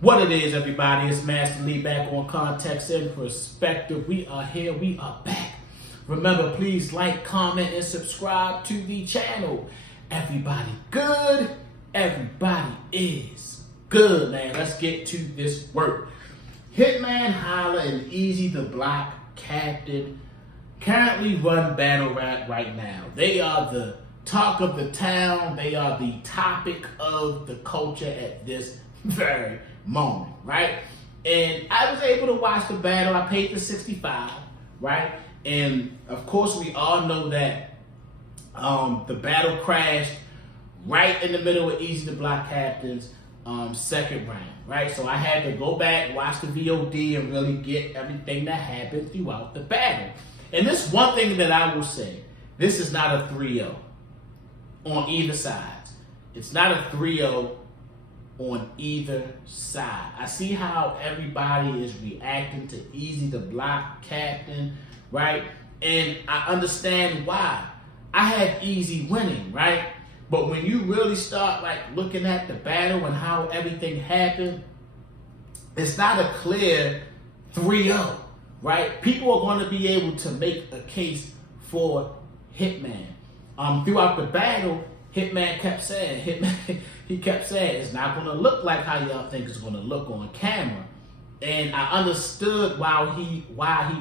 What it is, everybody, it's Master Lee back on Context and Perspective. We are here, we are back. Remember, please like, comment, and subscribe to the channel. Everybody good? Everybody is good, man. Let's get to this work. Hitman, Holla, and Eazy the Block Captain currently run battle rap right now. They are the talk of the town. They are the topic of the culture at this very moment, right? And I was able to watch the battle. I paid the 65, right? And of course, we all know that the battle crashed right in the middle of Eazy the Block Captain's second round, right? So I had to go back, watch the VOD, and really get everything that happened throughout the battle. And this one thing that I will say, this is not a 3-0 on either side. It's not a 3-0 on either side. I see how everybody is reacting to Eazy the Block Captain, right? And I understand why. I had Eazy winning, right? But when you really start like looking at the battle and how everything happened, it's not a clear 3-0, right? People are going to be able to make a case for Hitman. Throughout the battle, Hitman kept saying, he kept saying, it's not going to look like how y'all think it's going to look on camera. And I understood why he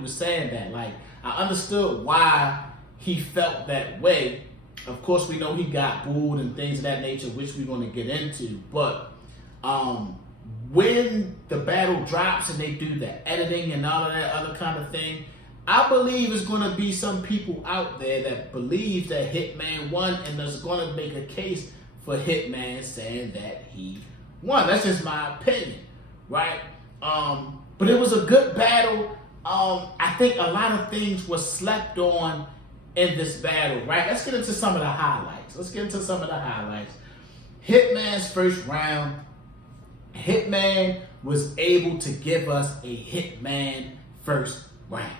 was saying that. Like, I understood why he felt that way. Of course, we know he got booed and things of that nature, which we're going to get into. But when the battle drops and they do the editing and all of that other kind of thing, I believe there's going to be some people out there that believe that Hitman won, and there's going to make a case for Hitman saying that he won. That's just my opinion, right? But it was a good battle. I think a lot of things were slept on in this battle, right? Let's get into some of the highlights. Hitman's first round, Hitman was able to give us a Hitman first round.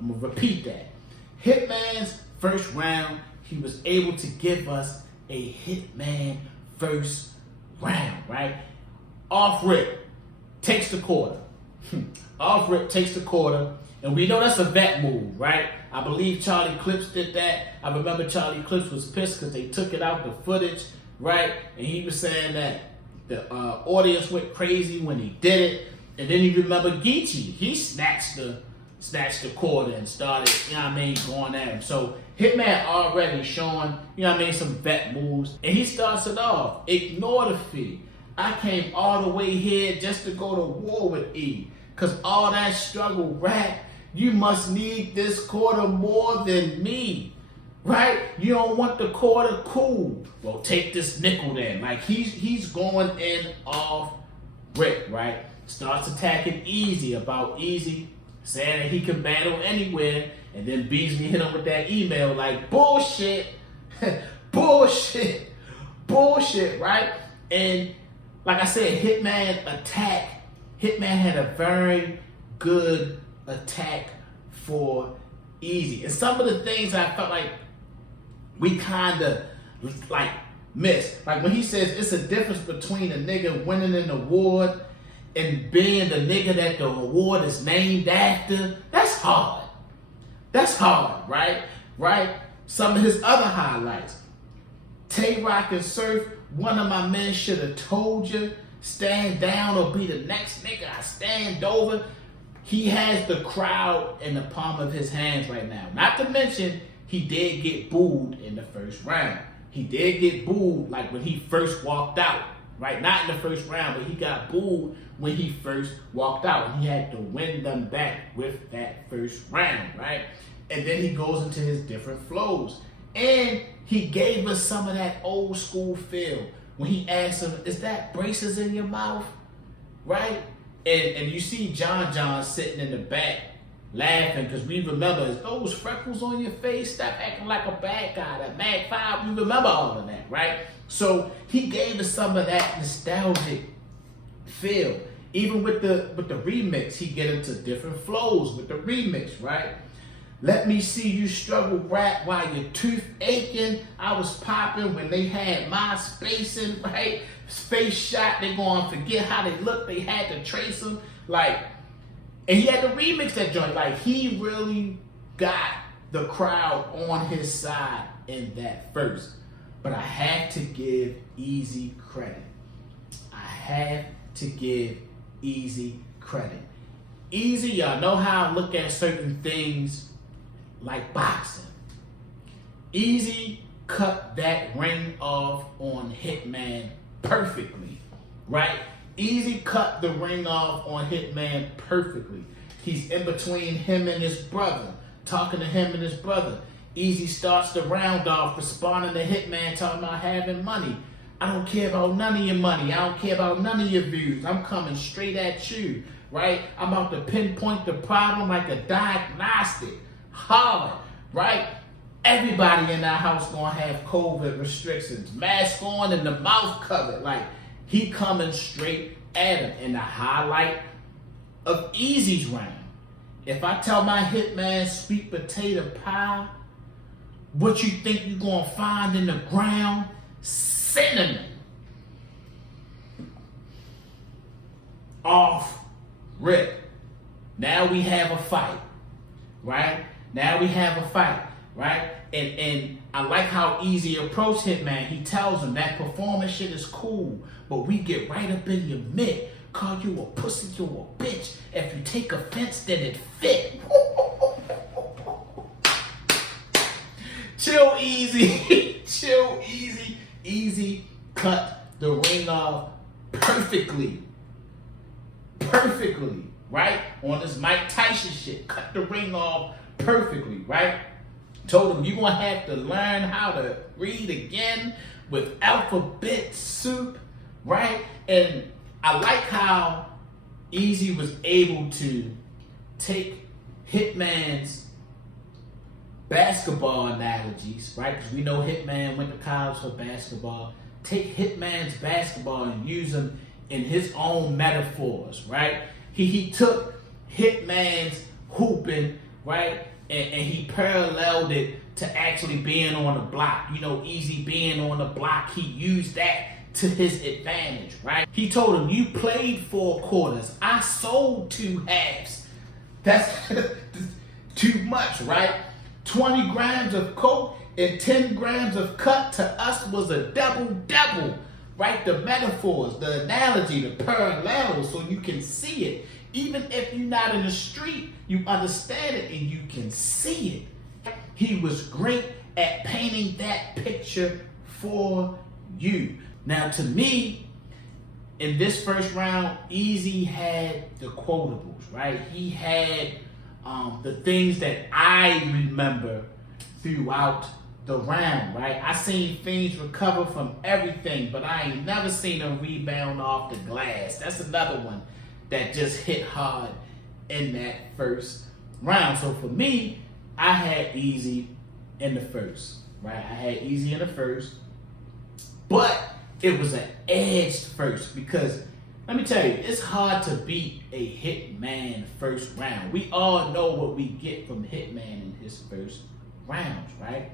I'm going to repeat that. Hitman's first round, he was able to give us a Hitman first round, right? Off rip, takes the quarter. Off rip, takes the quarter. And we know that's a vet move, right? I believe Charlie Clips did that. I remember Charlie Clips was pissed because they took it out the footage, right? And he was saying that the audience went crazy when he did it. And then he remembered Geechee. He snatched the quarter and started, going at him. So Hitman already showing, some vet moves. And he starts it off. Ignore the fee. I came all the way here just to go to war with E. Because all that struggle rap, you must need this quarter more than me. Right? You don't want the quarter, cool. Well, take this nickel then. Like he's going in off rip, right? Starts attacking Eazy about Eazy, saying that he can battle anywhere, and then Beasley hit him with that email like, bullshit, bullshit, right? And like I said, Hitman had a very good attack for Eazy. And some of the things I felt like we kind of like missed. Like when he says it's a difference between a nigga winning an award and being the nigga that the award is named after. That's hard. That's hard, right? Right? Some of his other highlights. Tay Rock and Surf, one of my men should have told you, stand down or be the next nigga I stand over. He has the crowd in the palm of his hands right now. Not to mention, he did get booed in the first round. He did get booed like when he first walked out, right? Not in the first round, but he got booed when he first walked out. And he had to win them back with that first round, right? And then he goes into his different flows. And he gave us some of that old school feel when he asked him, is that braces in your mouth? Right? And you see John sitting in the back laughing because we remember, is those freckles on your face? Stop acting like a bad guy. That Mag 5, we remember all of that, right? So he gave us some of that nostalgic feel. Even with the remix, he get into different flows with the remix, right? Let me see you struggle rap while your tooth aching. I was popping when they had my spacing, right? Face shot, they gonna forget how they look. They had to trace them. Like, and he had to remix that joint. Like, he really got the crowd on his side in that verse. But I have to give Eazy credit. I have to give Eazy credit. Eazy, y'all know how I look at certain things like boxing. Eazy cut that ring off on Hitman perfectly, right? Eazy cut the ring off on Hitman perfectly. He's in between him and his brother, talking to him and his brother. Eazy starts the round off, responding to Hitman, talking about having money. I don't care about none of your money. I don't care about none of your views. I'm coming straight at you, right? I'm about to pinpoint the problem like a diagnostic. Holla, right? Everybody in that house gonna have COVID restrictions. Mask on and the mouth covered. Like, he coming straight at him. And the highlight of Eazy's round. If I tell my Hitman sweet potato pie, what you think you gonna find in the ground? Cinnamon. Off rip. Now we have a fight, right? Now we have a fight, right? And I like how Eazy approached Hitman. He tells him that performance shit is cool, but we get right up in your mitt. Call you a pussy, you a bitch. If you take offense, then it fit. Chill, Eazy. Chill, Eazy. Eazy cut the ring off perfectly. Perfectly, right? On this Mike Tyson shit. Cut the ring off perfectly, right? Told him, you're going to have to learn how to read again with alphabet soup, right? And I like how Eazy was able to take Hitman's basketball analogies, right? Because we know Hitman went to college for basketball. Take Hitman's basketball and use them in his own metaphors, right? He took Hitman's hooping, right? And he paralleled it to actually being on the block. You know, Eazy being on the block, he used that to his advantage, right? He told him, you played 4 quarters. I sold 2 halves. That's too much, right? 20 grams of coke and 10 grams of cut to us was a double-double, right? The metaphors, the analogy, the parallels, so you can see it. Even if you're not in the street, you understand it and you can see it. He was great at painting that picture for you. Now, to me, in this first round, Eazy had the quotables, right? He had the things that I remember throughout the round, right? I seen things recover from everything, but I ain't never seen a rebound off the glass. That's another one that just hit hard in that first round. So for me, I had Eazy in the first, right? I had Eazy in the first, but it was an edged first because let me tell you, it's hard to beat a Hitman first round. We all know what we get from Hitman in his first rounds, right?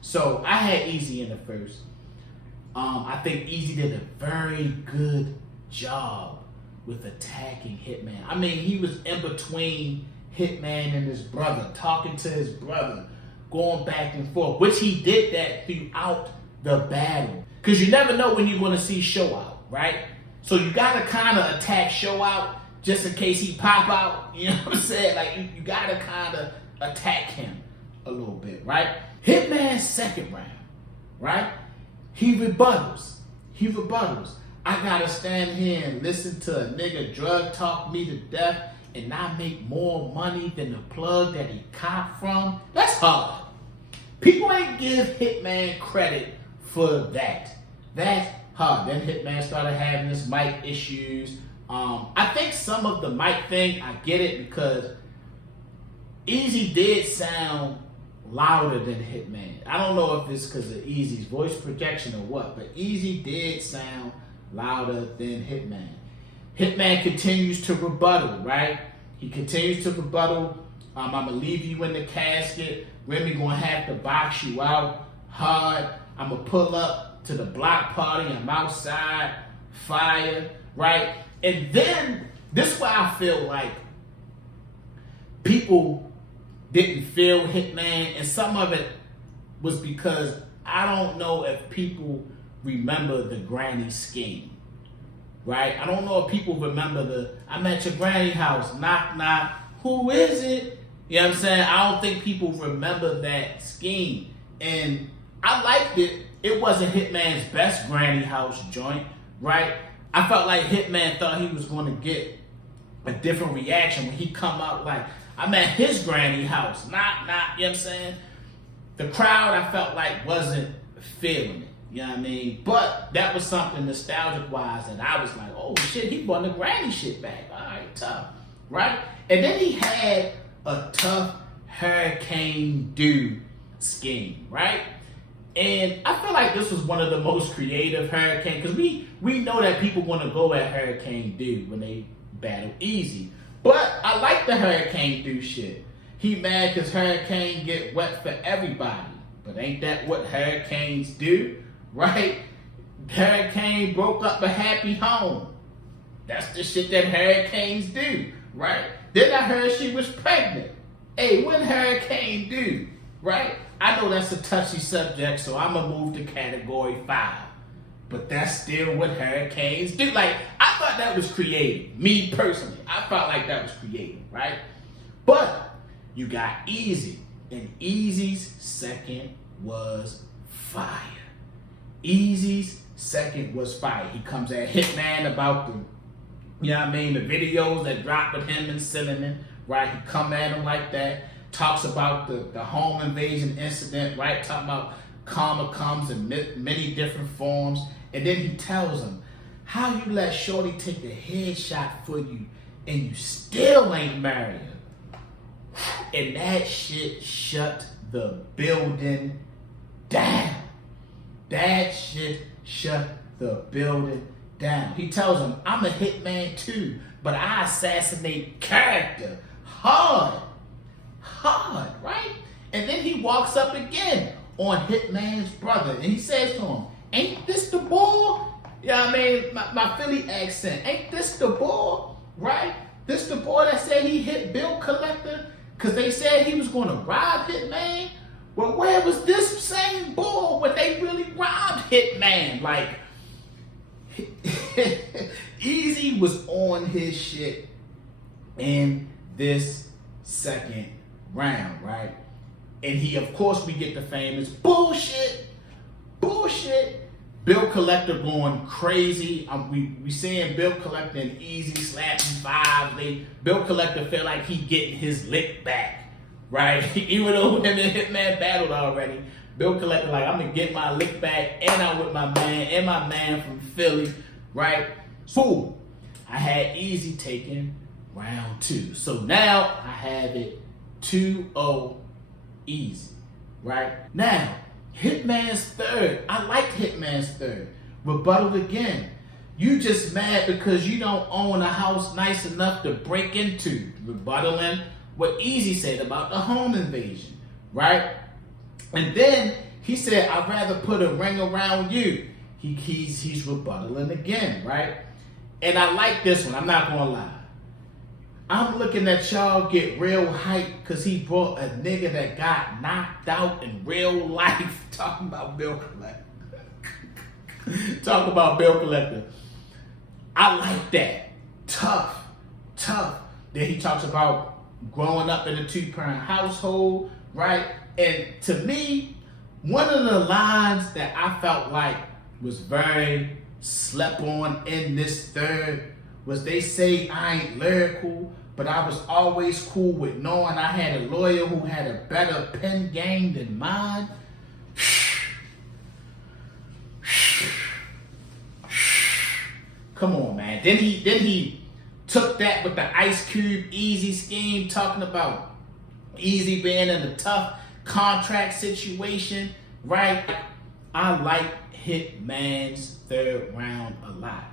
So I had Eazy in the first. I think Eazy did a very good job with attacking Hitman. I mean, he was in between Hitman and his brother, talking to his brother, going back and forth, which he did that throughout the battle. Because you never know when you're going to see Show Out, right? So you got to kind of attack Show Out just in case he pop out. You know what I'm saying? Like, you got to kind of attack him a little bit, right? Hitman's second round, right? He rebuttals. I got to stand here and listen to a nigga drug talk me to death and not make more money than the plug that he caught from. That's hard. People ain't give Hitman credit for that. That's hard. Then Hitman started having this mic issues. I think some of the mic thing, I get it because Eazy did sound louder than Hitman. I don't know if it's because of Eazy's voice projection or what, but Eazy did sound louder than Hitman. Hitman continues to rebuttal, right? He continues to rebuttal I'm gonna leave you in the casket. Remy gonna have to box you out hard. I'm gonna pull up to the block party. I'm outside, fire, right? And then this is why I feel like people didn't feel Hitman, and some of it was because I don't know if people remember the granny scheme, right? I don't know if people remember the I'm at your granny house, knock knock, who is it? You know what I'm saying? I don't think people remember that scheme. And I liked it. It wasn't Hitman's best granny house joint, right? I felt like Hitman thought he was going to get a different reaction when he come out like, I'm at his granny house, knock knock, you know what I'm saying? The crowd, I felt like, wasn't feeling it, you know what I mean? But that was something nostalgic-wise that I was like, oh shit, he brought the granny shit back. All right, tough, right? And then he had a tough Hurricane Dude scheme, right? And I feel like this was one of the most creative Hurricane, because we know that people want to go at Hurricane Dude when they battle Eazy. But I like the Hurricane Dude shit. He mad because Hurricane get wet for everybody. But ain't that what hurricanes do, right? Hurricane broke up a happy home. That's the shit that hurricanes do, right? Then I heard she was pregnant. Hey, what Hurricane do, right? I know that's a touchy subject, so I'm going to move to category 5. But that's still what hurricanes do. Like, I thought that was creative. Me personally, I felt like that was creative, right? But you got Eazy, and Eazy's second was fire. Eazy's second was fire. He comes at Hitman about the, you know what I mean, the videos that dropped with him and Cinnamon, right? He come at him like that, talks about the home invasion incident, right? Talking about karma comes in many different forms. And then he tells him, how you let Shorty take a headshot for you and you still ain't married her? And that shit shut the building down. That shit shut the building down. He tells him, I'm a hitman too, but I assassinate character hard, right? And then he walks up again on Hitman's brother, and he says to him, ain't this the boy? You know what I mean? My Philly accent. Ain't this the boy, right? This the boy that said he hit Bill Collector because they said he was going to rob Hitman? Well, where was this same boy when they really robbed Hitman? Like, Eazy was on his shit in this second round, right? And he, of course, we get the famous bullshit. Bill Collector going crazy. We seeing Bill Collector and Eazy slapping fives. Bill Collector feel like he getting his lick back, right? Even though him and Hitman battled already, Bill Collector like, I'm gonna get my lick back, and I'm with my man from Philly, right? So I had Eazy taking round 2. So now I have it 2-0 Eazy, right? Now, Hitman's third. I liked Hitman's third. Rebuttal again. You just mad because you don't own a house nice enough to break into. Rebuttaling what Eazy said about the home invasion, right? And then he said, I'd rather put a ring around you. He's rebuttaling again, right? And I like this one. I'm not gonna lie. I'm looking at y'all get real hype because he brought a nigga that got knocked out in real life. Talking about Bill Collector. Talk about Bill Collector. I like that. Tough. Then he talks about growing up in a 2-parent household, right? And to me, one of the lines that I felt like was very slept on in this third was they say I ain't lyrical, but I was always cool with knowing I had a lawyer who had a better pen game than mine. Come on, man. Then he took that with the Ice Cube Eazy scheme, talking about Eazy being in a tough contract situation, right? I like Hitman's third round a lot.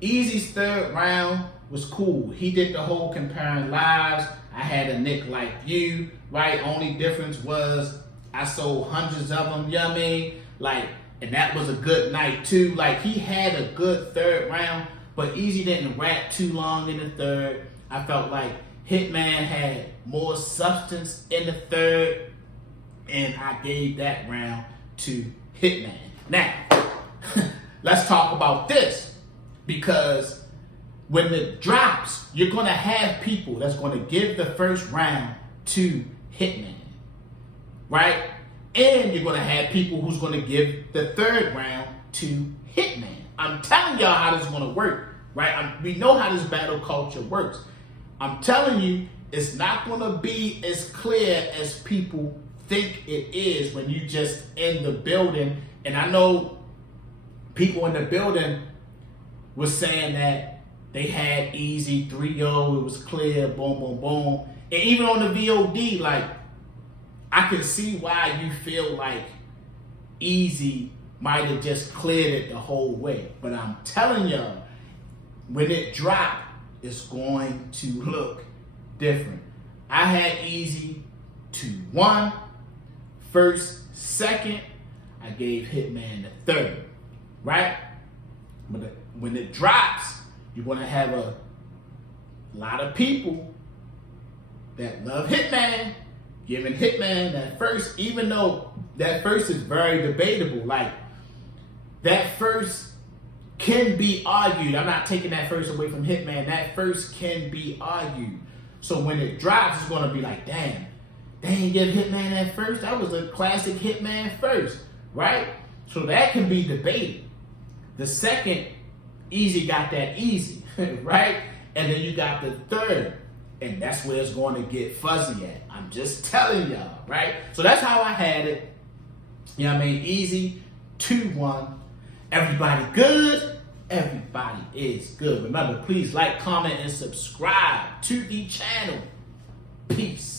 Eazy's third round was cool. He did the whole comparing lives. I had a Nick like you, right? Only difference was I sold hundreds of them, you know what I mean? Like, and that was a good night too. Like, he had a good third round, but Eazy didn't rap too long in the third. I felt like Hitman had more substance in the third, and I gave that round to Hitman. Now, let's talk about this, because when it drops, you're going to have people that's going to give the first round to Hitman, right? And you're going to have people who's going to give the third round to Hitman. I'm telling y'all how this is going to work, right? We know how this battle culture works. I'm telling you, it's not going to be as clear as people think it is when you just in the building. And I know people in the building was saying that they had Eazy 3-0, it was clear, boom, boom, boom. And even on the VOD, like, I can see why you feel like Eazy might have just cleared it the whole way. But I'm telling y'all, when it dropped, it's going to look different. I had Eazy 2-1, first, second, I gave Hitman the third, right? But when it drops, you're going to have a lot of people that love Hitman giving Hitman that first, even though that first is very debatable. Like, that first can be argued. I'm not taking that first away from Hitman. That first can be argued. So when it drops, it's going to be like, damn, they ain't give Hitman that first. That was a classic Hitman first, right? So that can be debated. The second, Eazy got that easy, right? And then you got the third, and that's where it's going to get fuzzy at. I'm just telling y'all, right? So that's how I had it. You know what I mean? Eazy 2-1. Everybody good? Everybody is good. Remember, please like, comment, and subscribe to the channel. Peace.